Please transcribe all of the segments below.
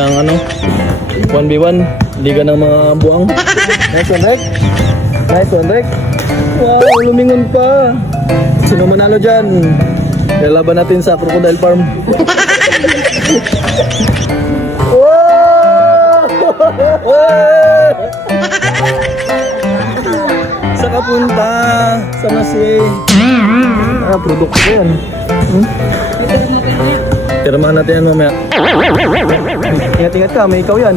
ng ano, 1v1, liga ng mga buwang. Nice one, Rek. Nice one, Rek. Wow, lumingon pa. Sino manalo dyan? Lalaban natin sa Crocodile Farm. Sa kapunta? Sana si... produkto ko yan. Tiramahan natin yan mamaya. Ingat-ingat ka, may ikaw yan.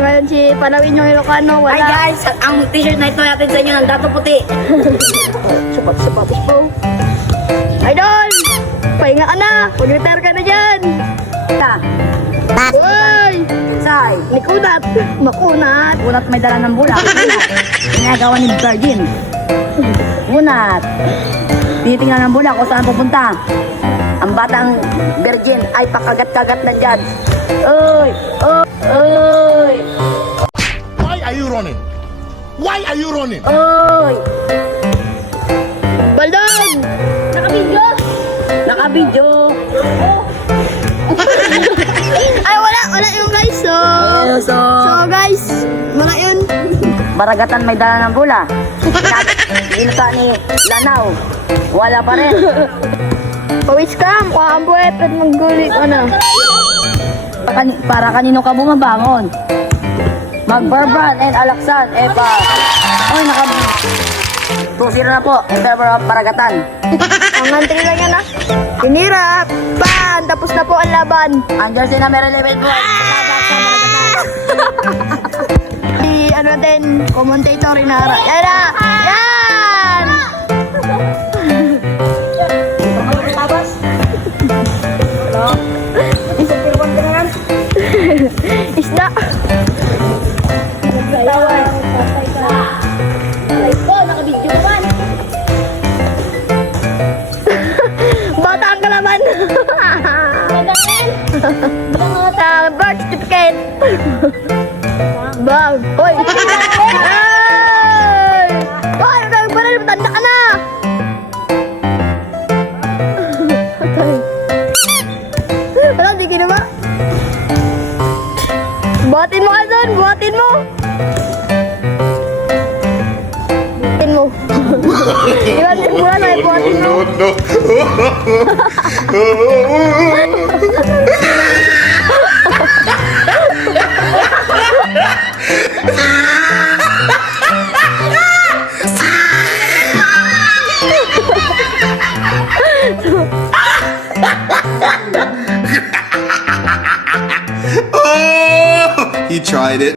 Ngayon si Palawin yung Ilocano, wala. Hi guys, ang t-shirt na ito natin sa inyo ng Dato Puti. Sapatos po. Idol! Pahinga ka na! Mag-retire ka na dyan! Uy! Say, Nikunat! Makunat! unat may dala ng bulak. Ginagawa ni Virgin. Unat. Tinitingnan ng bulak kung saan pupunta. Ang batang Virgin ay pakagat-kagat na dyan. Uy! Uy! Uy! Why are you running? Why are you running? Uy! Baldog! Nakabidyo! Nakabidyo! Ay, wala yung guys. So guys, wala yun. Baragatan may dala ng bula. Inuta ni Lanaw. Wala pa rin. Pawis ka, mukha ang buwet at maggulit. Ano? Para kanino ka bumabangon? Magbarban and Alaksan. Oy, Tusira na po. Paragatan. Ang antri lang yan, ah. Tinira, pan, tapos na po ang laban. Ang jersey na meron level po. Si ano natin, commentator inara. Yan na! Yan! Isda! Bata ang kalaman! Birth certificate! Bag! Hoy! Ay! Hoy! Matanda ka na! Wala, di ginawa. Buhatin mo ka doon! Buhatin mo! Buhatin mo. Ilan yung buwan ay buhatin mo. Oh, he tried it.